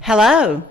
Hello.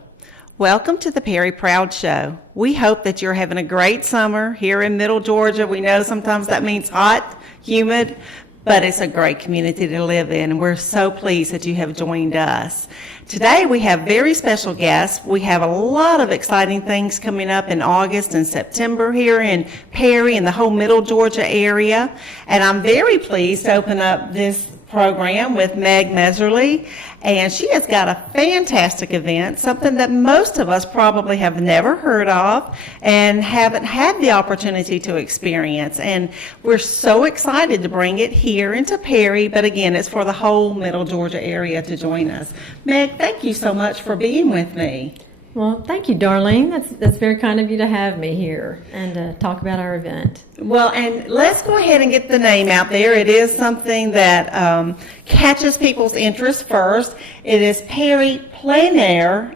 Welcome to the Perry Proud Show. We hope that you're having a great summer here in Middle Georgia. We know sometimes that means hot, humid, but it's a great community to live in, and we're so pleased that you have joined us. Today we have very special guests. We have a lot of exciting things coming up in August and September here in Perry and the whole Middle Georgia area, and I'm very pleased to open up this program with Mehserle, and she has got a fantastic event, something that most of us probably have never heard of and haven't had the opportunity to experience, and we're so excited to bring it here into Perry, but again, it's for the whole Middle Georgia area to join us. Meg, thank you so much for being with me. Well, thank you, Darlene. That's very kind of you to have me here and talk about our event. Well, and let's go ahead and get the name out there. It is something that catches people's interest first. It is Perry Plein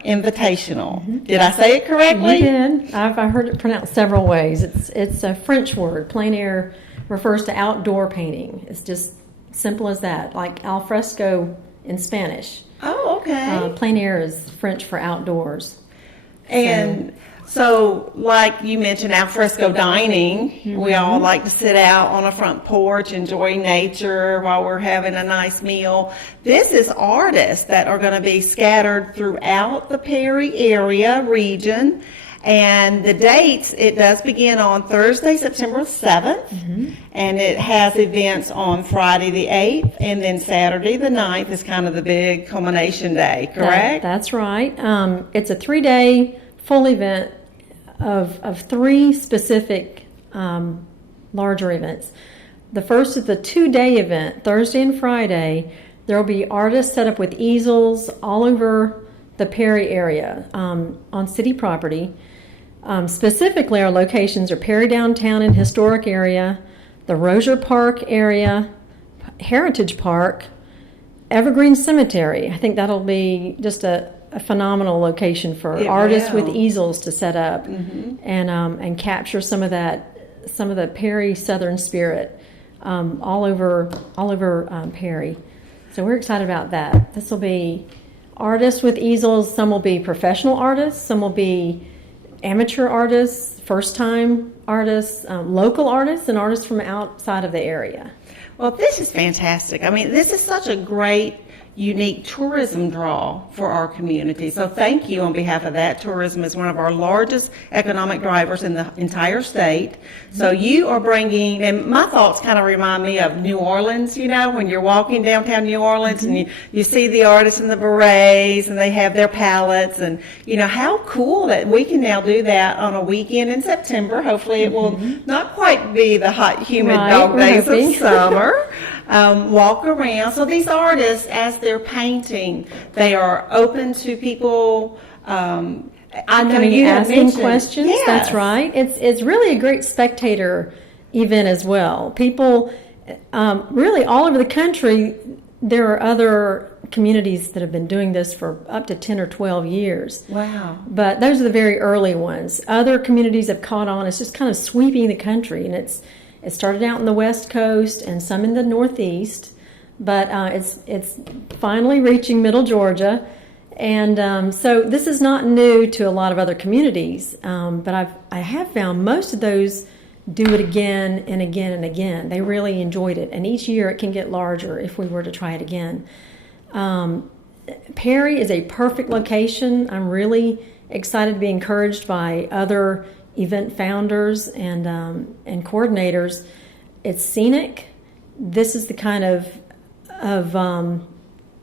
Invitational. Mm-hmm. Did I say it correctly? You did. I've heard it pronounced several ways. It's a French word. Plein air refers to outdoor painting. It's just simple as that, like al fresco in Spanish. Oh, okay. Plein air is French for outdoors. And so, like you mentioned, al fresco dining, mm-hmm. We all like to sit out on a front porch, enjoy nature while we're having a nice meal. This is artists that are going to be scattered throughout the Perry area region. And the dates, it does begin on Thursday, September 7th, mm-hmm. and it has events on Friday the 8th, and then Saturday the 9th is kind of the big culmination day, correct? That's right. It's a 3-day full event of 3 specific larger events. The first is the 2-day event, Thursday and Friday. There will be artists set up with easels all over the Perry area on city property. Specifically, our locations are Perry Downtown and Historic area, the Rozier Park area, Heritage Park, Evergreen Cemetery. I think that'll be just a phenomenal location for artists with easels to set up, mm-hmm. and capture some of the Perry Southern spirit all over Perry. So we're excited about that. This will be artists with easels. Some will be professional artists. Some will be amateur artists, first-time artists, local artists, and artists from outside of the area. Well, this is fantastic. I mean, this is such a great, unique tourism draw for our community. So thank you on behalf of that. Tourism is one of our largest economic drivers in the entire state. So you are bringing, and my thoughts kind of remind me of New Orleans, you know, when you're walking downtown New Orleans, mm-hmm. and you see the artists in the berets and they have their palettes, and you know, how cool that we can now do that on a weekend in September. Hopefully it will mm-hmm. not quite be the hot, humid dog days of summer. Walk around. So these artists, as they're painting, they are open to people. I know you have asking mentioned questions. Yes. That's right. It's really a great spectator event as well. People really all over the country. There are other communities that have been doing this for up to 10 or 12 years. Wow. But those are the very early ones. Other communities have caught on. It's just kind of sweeping the country, and it started out in the West Coast and some in the Northeast, but it's finally reaching Middle Georgia. And so this is not new to a lot of other communities, but I have found most of those do it again and again and again. They really enjoyed it, and each year it can get larger if we were to try it again. Perry is a perfect location. I'm really excited to be encouraged by other event founders and coordinators. It's scenic. This is the kind of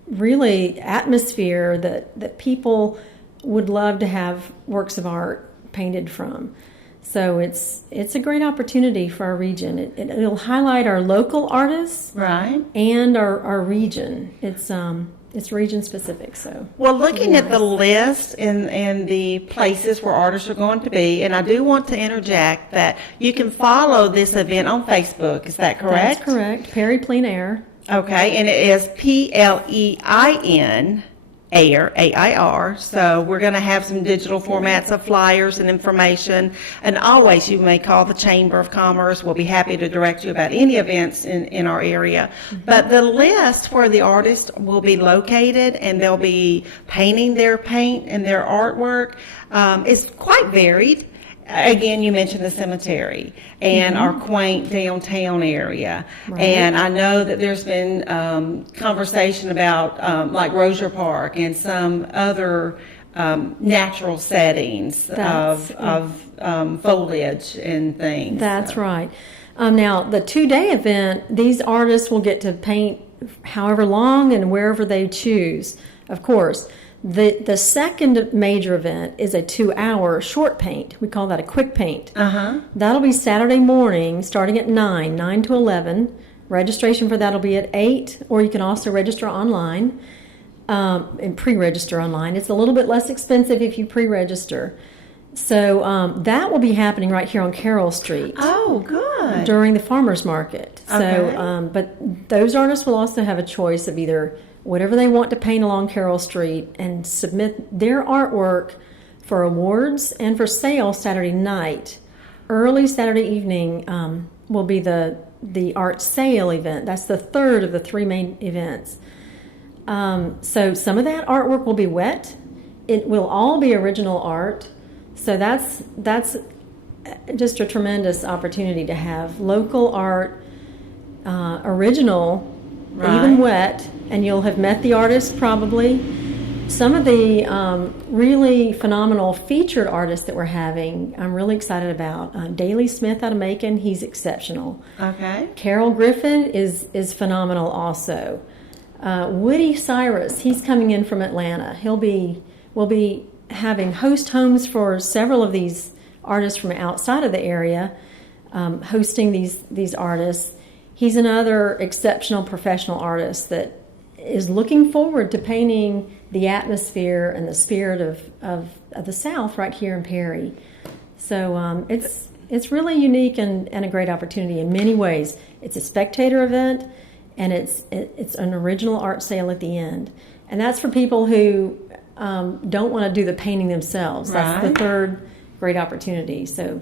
really atmosphere that people would love to have works of art painted from. So it's a great opportunity for our region. It'll highlight our local artists, right, and our region. It's region specific. So well, looking at the list and the places where artists are going to be, and I do want to interject that you can follow this event on Facebook. Is that correct? That's correct. Perry Plein Air. Okay, and it is PLEIN AIR, A-I-R. So we're going to have some digital formats of flyers and information. And always, you may call the Chamber of Commerce. We'll be happy to direct you about any events in our area. But the list where the artists will be located and they'll be painting their paint and their artwork is quite varied. Again, you mentioned the cemetery and our quaint downtown area. Right. And I know that there's been conversation about like Rozier Park and some other natural settings of foliage and things. That's right. Now, the 2-day event, these artists will get to paint however long and wherever they choose, of course. The second major event is a 2-hour short paint. We call that a quick paint. That'll be Saturday morning, starting at 9 to 11. Registration for that will be at 8, or you can also register online and pre-register online. It's a little bit less expensive if you pre-register. So that will be happening right here on Carroll Street. Oh, good. During the farmers market. Okay. So, but those artists will also have a choice of either whatever they want to paint along Carroll Street and submit their artwork for awards and for sale Saturday night. Early Saturday evening will be the art sale event. That's the third of the 3 main events. So some of that artwork will be wet. It will all be original art. So that's just a tremendous opportunity to have local art, original, Right. even wet, and you'll have met the artist probably. Some of the really phenomenal featured artists that we're having, I'm really excited about. Daley Smith out of Macon, he's exceptional. Okay. Carol Griffin is phenomenal also. Woody Cyrus, he's coming in from Atlanta. We'll be having host homes for several of these artists from outside of the area, hosting these artists. He's another exceptional professional artist that is looking forward to painting the atmosphere and the spirit of the South right here in Perry. So it's really unique and a great opportunity in many ways. It's a spectator event, and it's an original art sale at the end. And that's for people who don't want to do the painting themselves. That's the third great opportunity. So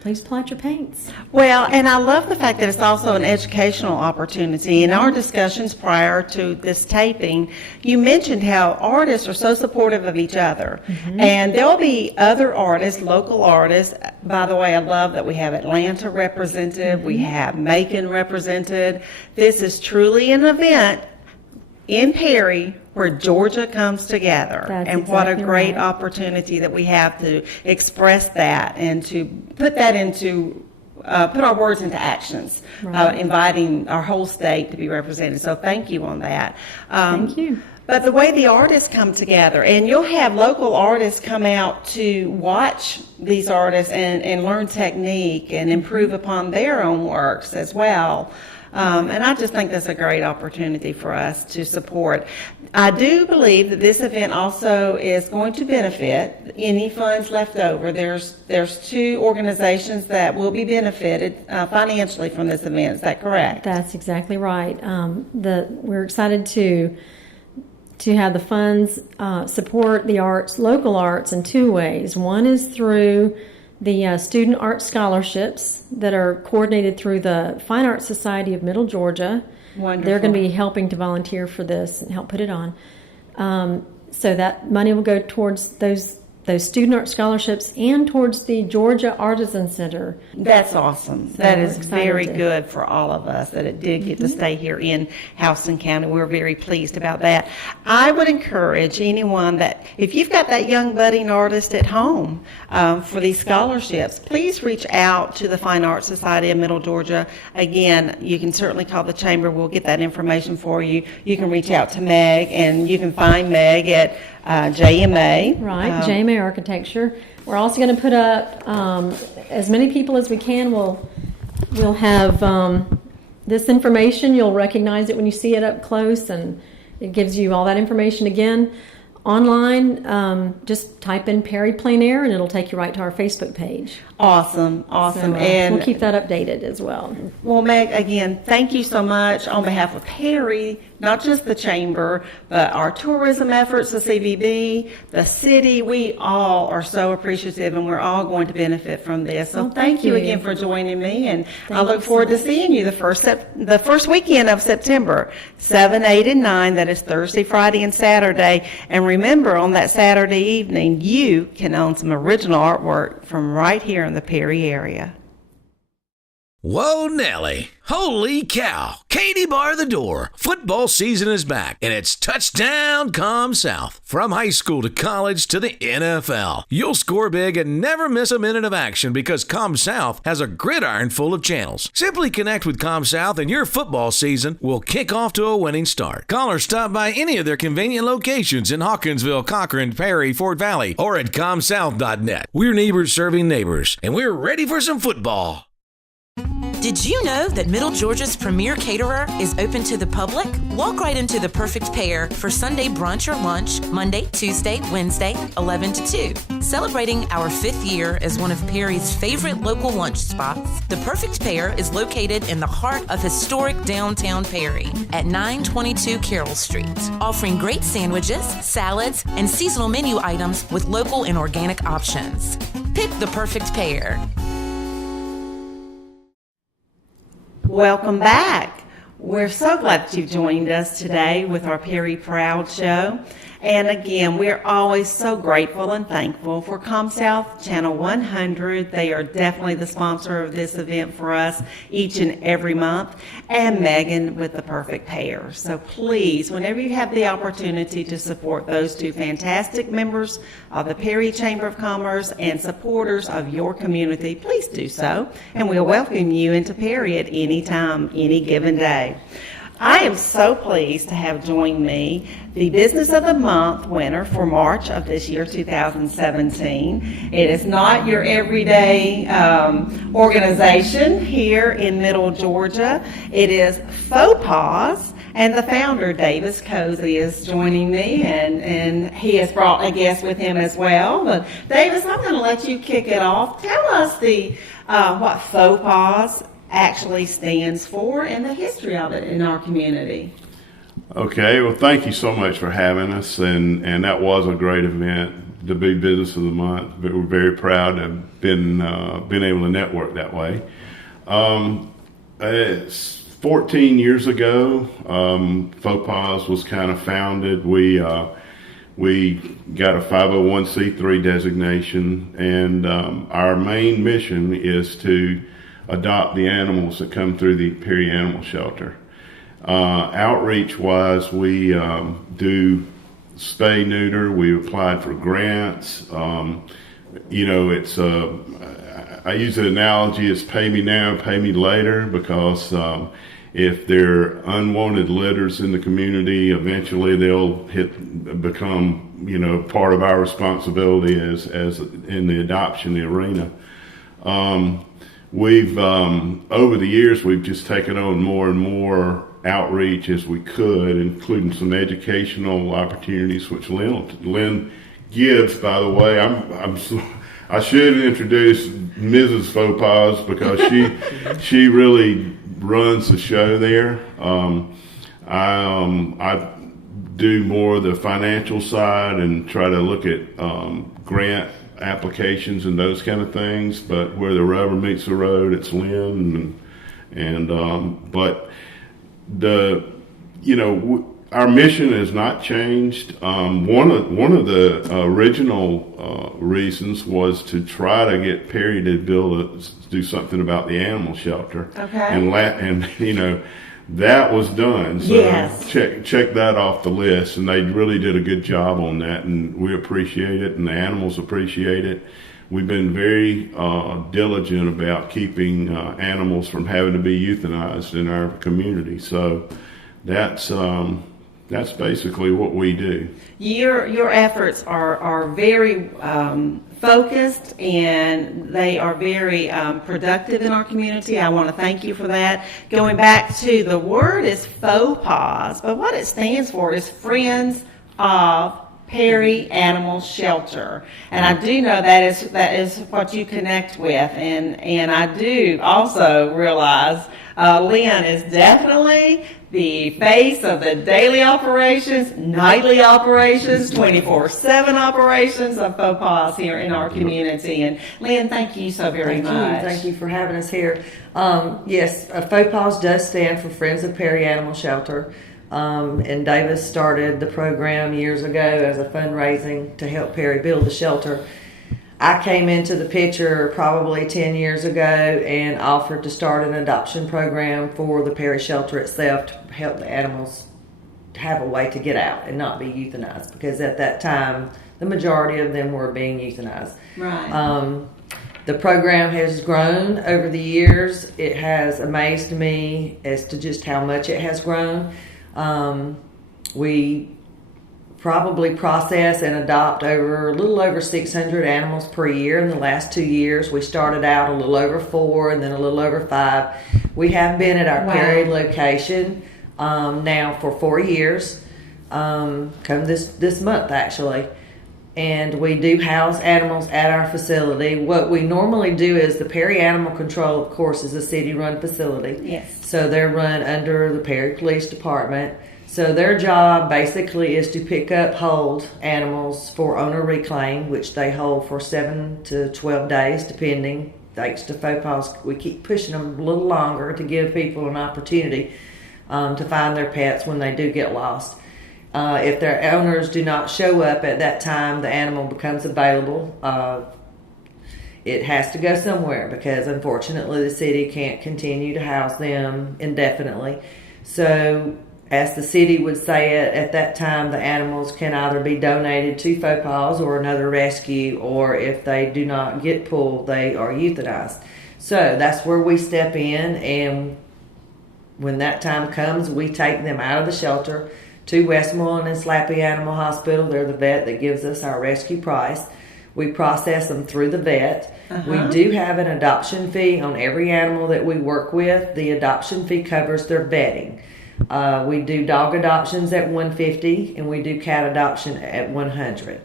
please plot your paints. Well, and I love the fact that it's also an educational opportunity. In our discussions prior to this taping, you mentioned how artists are so supportive of each other. And there'll be other artists, local artists. By the way, I love that we have Atlanta represented, we have Macon represented. This is truly an event in Perry where Georgia comes together. That's and what a exactly great right. opportunity that we have to express that and to put that into put our words into actions, Right. inviting our whole state to be represented. So thank you on that. Thank you. But the way the artists come together, and you'll have local artists come out to watch these artists and learn technique and improve upon their own works as well. And I just think that's a great opportunity for us to support. I do believe that this event also is going to benefit any funds left over. There's 2 organizations that will be benefited financially from this event. Is that correct? That's exactly right. We're excited to have the funds support the arts, local arts, in 2 ways. One is through the student art scholarships that are coordinated through the Fine Arts Society of Middle Georgia. Wonderful. They're going to be helping to volunteer for this and help put it on. So that money will go towards those student art scholarships and towards the Georgia Artisan Center. That's awesome. So That we're is excited very to- good for all of us that it did get to stay here in Houston County. We're very pleased about that. I would encourage anyone that if you've got that young budding artist at home for these scholarships, please reach out to the Fine Arts Society of Middle Georgia. Again, you can certainly call the Chamber. We'll get that information for you. You can reach out to Meg, and you can find Meg at JMA. Right, JMA Architecture. We're also going to put up as many people as we can. We'll have this information. You'll recognize it when you see it up close, and it gives you all that information again online. Just type in Perry Plein Air, and it'll take you right to our Facebook page. Awesome. So, And we'll keep that updated as well. well, Meg, again, thank you so much on behalf of Perry, not just the chamber, but our tourism efforts, the CVB, the city. We all are so appreciative, and we're all going to benefit from this. So thank you again for joining me, and I look forward to seeing you the first weekend of September, 7, 8, and 9. That is Thursday, Friday, and Saturday. And remember, on that Saturday evening, you can own some original artwork from right here in the Perry area. Whoa, Nelly. Holy cow. Katie bar the door. Football season is back, and it's touchdown come south. From high school to college to the NFL. You'll score big and never miss a minute of action because ComSouth has a gridiron full of channels. Simply connect with ComSouth and your football season will kick off to a winning start. Call or stop by any of their convenient locations in Hawkinsville, Cochran, Perry, Fort Valley, or at ComSouth.net. We're neighbors serving neighbors, and we're ready for some football. Did you know that Middle Georgia's premier caterer is open to the public? Walk right into the Perfect Pair for Sunday brunch or lunch, Monday, Tuesday, Wednesday, 11 to 2. Celebrating our 5th year as one of Perry's favorite local lunch spots, the Perfect Pair is located in the heart of historic downtown Perry at 922 Carroll Street, offering great sandwiches, salads, and seasonal menu items with local and organic options. Pick the Perfect Pair. Welcome back. We're so glad that you've joined us today with our Perry Proud Show. And again, we're always so grateful and thankful for ComSouth Channel 100. They are definitely the sponsor of this event for us each and every month. And Megan with the Perfect Pair. So please, whenever you have the opportunity to support those two fantastic members of the Perry Chamber of Commerce and supporters of your community, please do so. And we'll welcome you into Perry at any time, any given day. I am so pleased to have joined me the Business of the Month winner for March of this year, 2017. It is not your everyday organization here in Middle Georgia. It is Faux Pas, and the founder, Davis Cosey, is joining me, and he has brought a guest with him as well. But Davis, I'm going to let you kick it off. Tell us what Faux Pas actually stands for and the history of it in our community. Okay, well, thank you so much for having us, and that was a great event to be Business of the Month. We're very proud to have been able to network that way. It's 14 years ago, Faux Pas was kind of founded. We got a 501c3 designation, and our main mission is to adopt the animals that come through the Perry Animal Shelter. Outreach-wise, we do spay neuter. We applied for grants. It's I use the analogy: it's pay me now, pay me later, because if there are unwanted litters in the community, eventually they'll become part of our responsibility as in the adoption arena. We've over the years, we've just taken on more and more outreach as we could, including some educational opportunities, which Lynne Gibbs, by the way, I should introduce Mrs. Faux Pas, because she really runs the show there. I do more of the financial side and try to look at grant applications and those kind of things, but where the rubber meets the road, it's Lynne, but our mission has not changed. One of the original reasons was to try to get Perry to do something about the animal shelter. Okay. And that was done. So yes. Check that off the list, and they really did a good job on that, and we appreciate it, and the animals appreciate it. We've been very diligent about keeping animals from having to be euthanized in our community. So that's basically what we do. Your efforts are very focused, and they are very productive in our community. I want to thank you for that. Going back to the word is Faux Pas, but what it stands for is Friends of Perry Animal Shelter, and I do know that is what you connect with, and I do also realize Lynne is definitely the face of the daily operations, nightly operations, 24/7 operations of faux pas here in our community. And Lynn, thank you so very much. Thank you for having us here. Yes, faux pas does stand for Friends of Perry Animal Shelter. And Davis started the program years ago as a fundraising to help Perry build the shelter. I came into the picture probably 10 years ago and offered to start an adoption program for the Perry shelter itself to help the animals have a way to get out and not be euthanized, because at that time the majority of them were being euthanized. Right. The program has grown over the years. It has amazed me as to just how much it has grown. We probably process and adopt a little over 600 animals per year. In the last 2 years, we started out a little over 4 and then a little over 5. We have been at our Perry location now for 4 years, come this month actually. And we do house animals at our facility. What we normally do is the Perry Animal Control, of course, is a city-run facility. Yes. So they're run under the Perry Police Department. So their job basically is to pick up, hold animals for owner reclaim, which they hold for 7 to 12 days, depending. Thanks to faux pas, we keep pushing them a little longer to give people an opportunity to find their pets when they do get lost. If their owners do not show up at that time, the animal becomes available. It has to go somewhere because, unfortunately, the city can't continue to house them indefinitely. So, as the city would say it, at that time, the animals can either be donated to faux pas or another rescue, or if they do not get pulled, they are euthanized. So that's where we step in, and when that time comes, we take them out of the shelter to Westmoreland and Slappy Animal Hospital. They're the vet that gives us our rescue price. We process them through the vet. We do have an adoption fee on every animal that we work with. The adoption fee covers their vetting. We do dog adoptions at $150 and we do cat adoption at $100.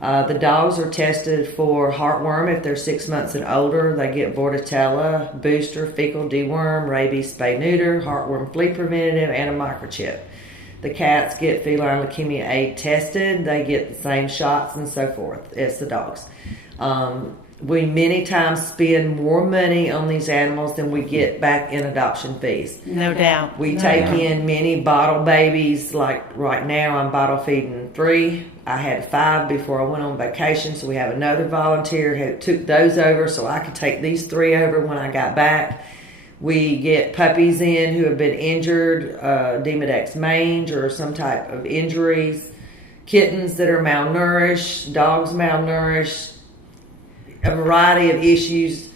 The dogs are tested for heartworm if they're 6 months and older. They get Bordetella, booster, fecal deworm, rabies, spay neuter, heartworm flea preventative, and a microchip. The cats get feline leukemia A tested. They get the same shots and so forth as the dogs. We many times spend more money on these animals than we get back in adoption fees. No doubt. We take in many bottle babies. Like right now, I'm bottle feeding 3. I had 5 before I went on vacation, so we have another volunteer who took those over so I could take these 3 over when I got back. We get puppies in who have been injured, Demodex mange or some type of injuries, kittens that are malnourished, dogs malnourished, a variety of issues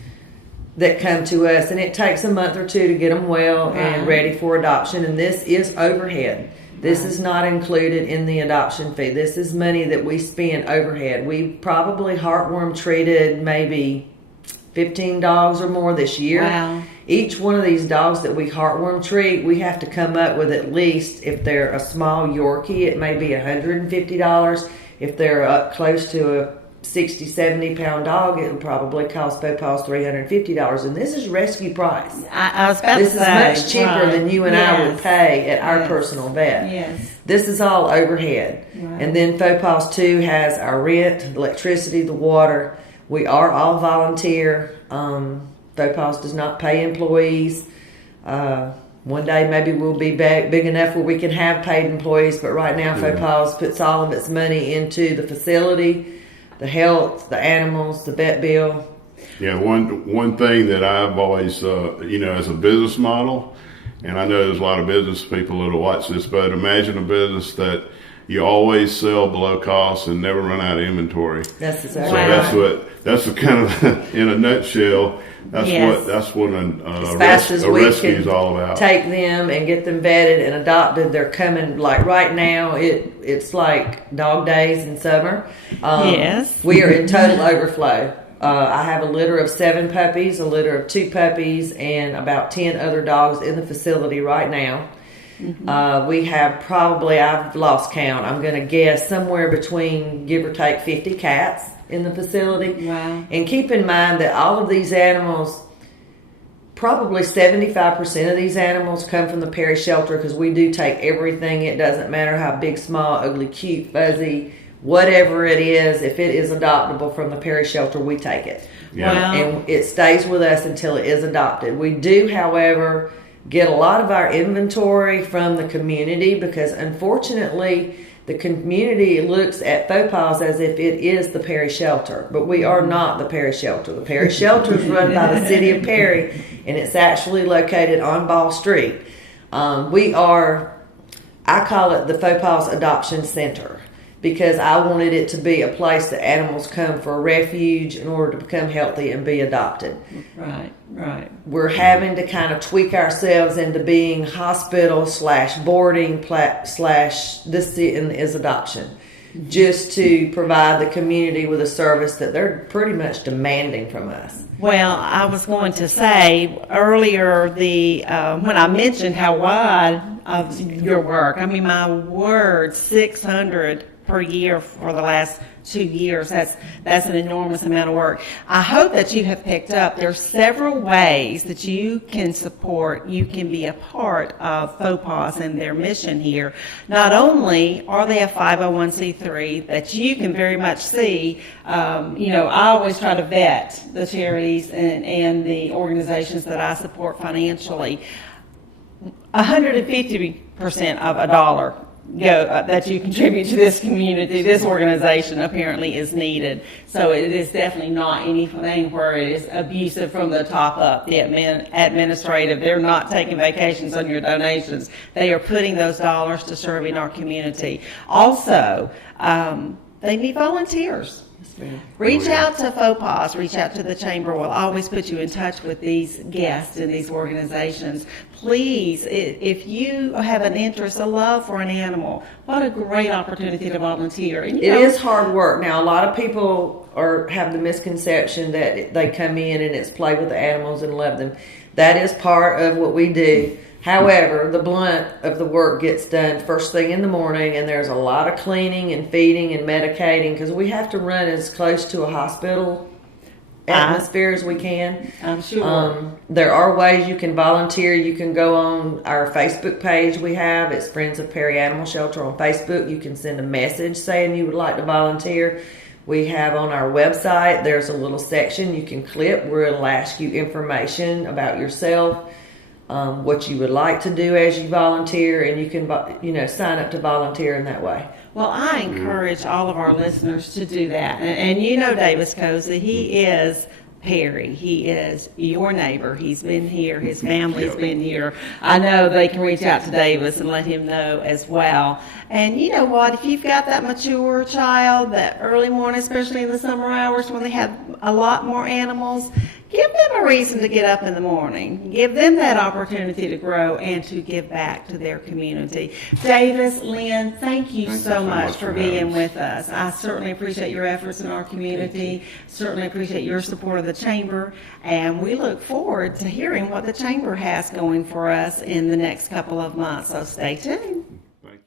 that come to us, and it takes a month or 2 to get them well and ready for adoption. And this is overhead. This is not included in the adoption fee. This is money that we spend overhead. We probably heartworm treated maybe 15 dogs or more this year. Wow. Each one of these dogs that we heartworm treat, we have to come up with at least, if they're a small Yorkie, it may be $150. If they're up close to a 60, 70 pound dog, it'll probably cost faux pas $350. And this is rescue price. I was about This to is say. much cheaper than you and I would pay at our personal vet. Yes. This is all overhead. Right. And then faux pas 2 has our rent, electricity, the water. We are all volunteer. Faux pas does not pay employees. One day maybe we'll be big enough where we can have paid employees, but right now faux pas puts all of its money into the facility, the health, the animals, the vet bill. Yeah, one thing that I've always, as a business model, and I know there's a lot of business people that'll watch this, but imagine a business that you always sell below cost and never run out of inventory. That's exactly So that's the kind of, in a nutshell, that's what as fast as a we rescue can is all about. take them and get them vetted and adopted. They're coming, like right now, it's like dog days in summer. Yes. We are in total overflow. I have a litter of 7 puppies, a litter of 2 puppies, and about 10 other dogs in the facility right now. We have probably, I've lost count, I'm going to guess somewhere between, give or take, 50 cats in the facility. Wow. And keep in mind that all of these animals, probably 75% of these animals come from the Perry shelter, because we do take everything. It doesn't matter how big, small, ugly, cute, fuzzy, whatever it is. If it is adoptable from the Perry shelter, we take it. Yeah. Wow. And it stays with us until it is adopted. We do, however, get a lot of our inventory from the community, because unfortunately the community looks at faux paws as if it is the Perry shelter, but we are not the Perry shelter. The Perry shelter is run by the city of Perry, and it's actually located on Ball Street. We are, I call it the Faux Paws Adoption Center, because I wanted it to be a place that animals come for a refuge in order to become healthy and be adopted. Right. We're having to kind of tweak ourselves into being hospital / boarding / this is adoption, just to provide the community with a service that they're pretty much demanding from us. Well, I was going to say earlier, when I mentioned how wide of your work, I mean, my word, 600 per year for the last 2 years. That's an enormous amount of work. I hope that you have picked up there's several ways that you can support, you can be a part of Faux Paws and their mission here. Not only are they a 501c3 that you can very much see, I always try to vet the charities and the organizations that I support financially. 150% of a dollar that you contribute to this community, this organization apparently is needed. So it is definitely not anything where it is abusive from the top up. The administrative, they're not taking vacations on your donations. They are putting those dollars to serving our community. Also, they need volunteers. Reach out to Faux Paws, reach out to the Chamber. We'll always put you in touch with these guests and these organizations. Please, if you have an interest, a love for an animal, what a great opportunity to volunteer. And, It is hard work. Now, a lot of people have the misconception that they come in and it's play with the animals and love them. That is part of what we do. However, the blunt of the work gets done first thing in the morning, and there's a lot of cleaning and feeding and medicating, because we have to run as close to a hospital atmosphere as we can. I'm sure. There are ways you can volunteer. You can go on our Facebook page we have. It's Friends of Perry Animal Shelter on Facebook. You can send a message saying you would like to volunteer. We have on our website, there's a little section you can click where it'll ask you information about yourself, what you would like to do as you volunteer, and you can sign up to volunteer in that way. Well, I encourage all of our listeners to do that. And Davis Cosey, he is Perry. He is your neighbor. He's been here. His family's been here. I know they can reach out to Davis and let him know as well. And you know what? If you've got that mature child, that early morning, especially in the summer hours when they have a lot more animals, give them a reason to get up in the morning. Give them that opportunity to grow and to give back to their community. Davis, Lynne, thank you so much for being with us. I certainly appreciate your efforts in our community. Certainly appreciate your support of the Chamber. And we look forward to hearing what the Chamber has going for us in the next couple of months. So stay tuned. Thank you.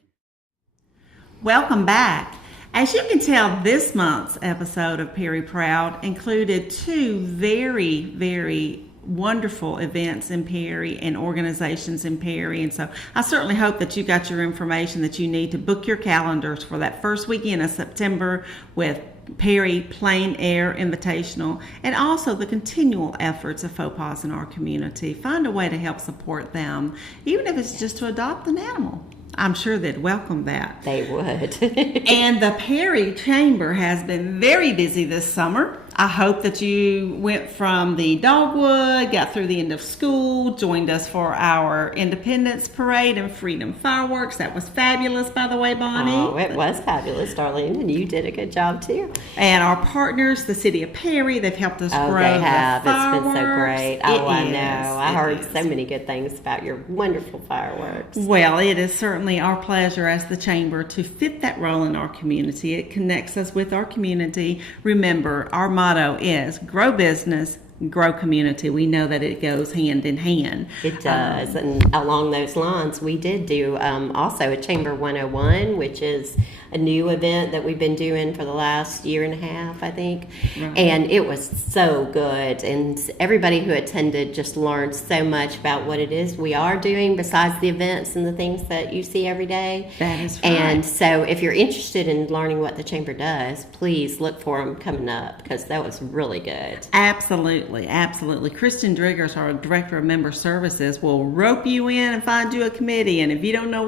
Welcome back. As you can tell, this month's episode of Perry Proud included two very, very wonderful events in Perry and organizations in Perry. And so I certainly hope that you got your information that you need to book your calendars for that first weekend of September with Perry Plein Air Invitational, and also the continual efforts of Faux Paws in our community. Find a way to help support them, even if it's just to adopt an animal. I'm sure they'd welcome that. They would. And the Perry Chamber has been very busy this summer. I hope that you went from the Dogwood, got through the end of school, joined us for our Independence Parade and Freedom Fireworks. That was fabulous, by the way, Bonnie. Oh, it was fabulous, Darlene, and you did a good job, too. And our partners, the City of Perry, they've helped us grow they have. the It's been so fireworks. great. Oh, I It know. is. I It heard is. so many good things about your wonderful fireworks. Well, it is certainly our pleasure as the Chamber to fit that role in our community. It connects us with our community. Remember, our motto is grow business, grow community. We know that it goes hand in hand. It does. And along those lines, we did do also a Chamber 101, which is a new event that we've been doing for the last year and a half, I think. Right. And it was so good. And everybody who attended just learned so much about what it is we are doing besides the events and the things that you see every day. That is right. And so if you're interested in learning what the Chamber does, please look for them coming up because that was really good. Absolutely, absolutely. Kristen Driggers, our Director of Member Services, will rope you in and find you a committee. And if you don't know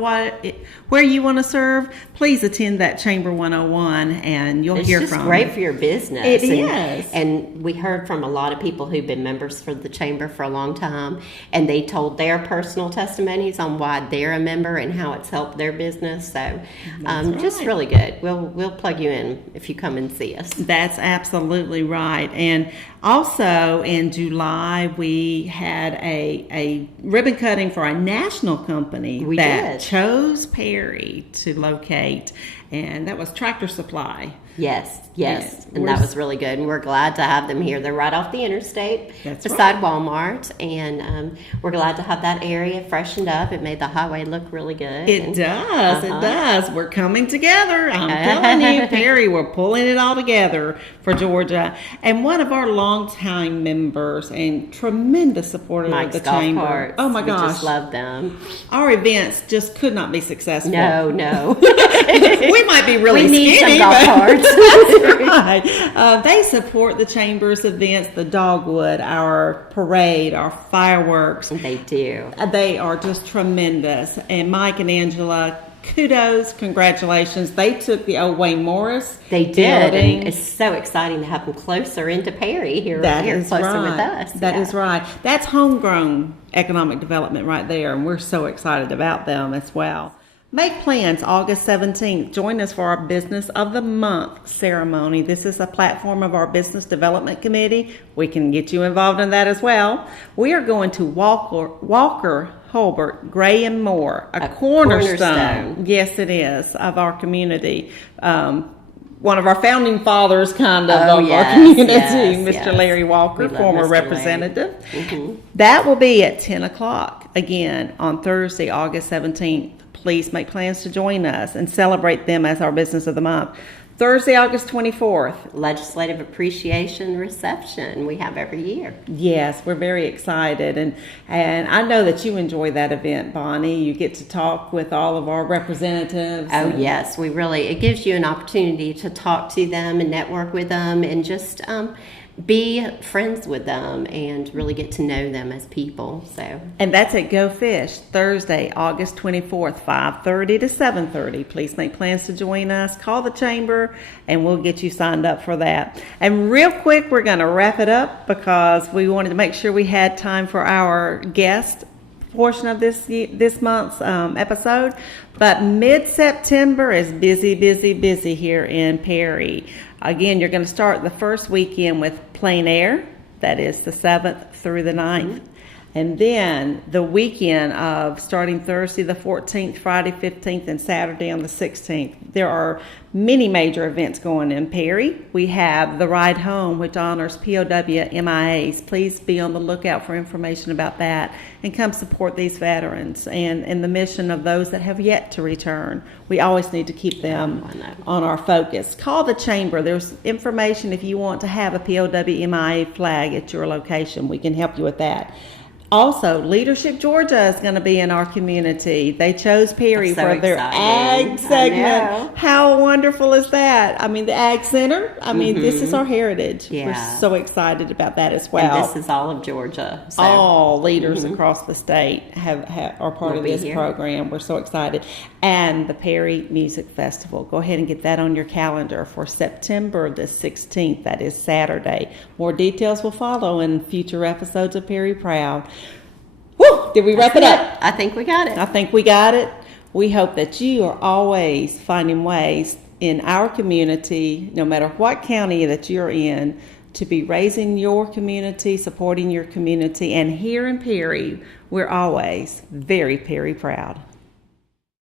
where you want to serve, please attend that Chamber 101 and you'll hear from them. It's just great for your business. It is. And we heard from a lot of people who've been members for the Chamber for a long time, and they told their personal testimonies on why they're a member and how it's helped their business. So just really good. We'll plug you in if you come and see us. That's absolutely right. And also in July, we had a ribbon cutting for a national company that chose Perry to locate, and that was Tractor Supply. Yes. And that was really good. And we're glad to have them here. They're right off the interstate beside Walmart. And we're glad to have that area freshened up. It made the highway look really good. It does. We're coming together. I'm telling you, Perry, we're pulling it all together for Georgia. And one of our longtime members and tremendous supporter of the Chamber. Oh my gosh. We just love them. Our events just could not be successful. No. We might be really skinny, some golf carts. Right. They support the Chamber's events, the Dogwood, our parade, our fireworks. They do. They are just tremendous. And Mike and Angela, kudos, congratulations. They took the old Wayne Morris. They did, and it's so exciting to have them closer into Perry here with us. That is right. That's homegrown economic development right there, and we're so excited about them as well. Make plans August 17th. Join us for our Business of the Month ceremony. This is a platform of our Business Development Committee. We can get you involved in that as well. We are going to Walker Hulbert, Gray and Moore, a cornerstone. Yes, it is, of our community. One of our founding fathers, kind of our community, Mr. Larry Walker, former representative. Mm-hmm. That will be at 10 o'clock again on Thursday, August 17th. Please make plans to join us and celebrate them as our Business of the Month. Thursday, August 24th. Legislative Appreciation Reception we have every year. Yes, we're very excited. And I know that you enjoy that event, Bonnie. You get to talk with all of our representatives. Oh, yes. It gives you an opportunity to talk to them and network with them and just be friends with them and really get to know them as people. And that's at Go Fish, Thursday, August 24th, 5:30 to 7:30. Please make plans to join us. Call the Chamber, and we'll get you signed up for that. And real quick, we're going to wrap it up because we wanted to make sure we had time for our guest portion of this month's episode. But mid-September is busy here in Perry. Again, you're going to start the first weekend with Plein Air. That is the 7th through the 9th. Mm-hmm. And then the weekend of starting Thursday the 14th, Friday 15th, and Saturday on the 16th. There are many major events going in Perry. We have the Ride Home, which honors POW MIAs. Please be on the lookout for information about that and come support these veterans and the mission of those that have yet to return. We always need to keep them on our focus. Call the Chamber. There's information if you want to have a POW MIA flag at your location. We can help you with that. Also, Leadership Georgia is going to be in our community. They chose Perry for their Ag segment. How wonderful is that? I mean, the Ag Center. I mean, this is our heritage. Yeah. We're so excited about that as well. And this is all of Georgia. So. All leaders across the state are part of this program. We're so excited. And the Perry Music Festival. Go ahead and get that on your calendar for September the 16th. That is Saturday. More details will follow in future episodes of Perry Proud. Woo! Did we wrap it up? I think we got it. I think we got it. We hope that you are always finding ways in our community, no matter what county that you're in, to be raising your community, supporting your community. And here in Perry, we're always very Perry proud.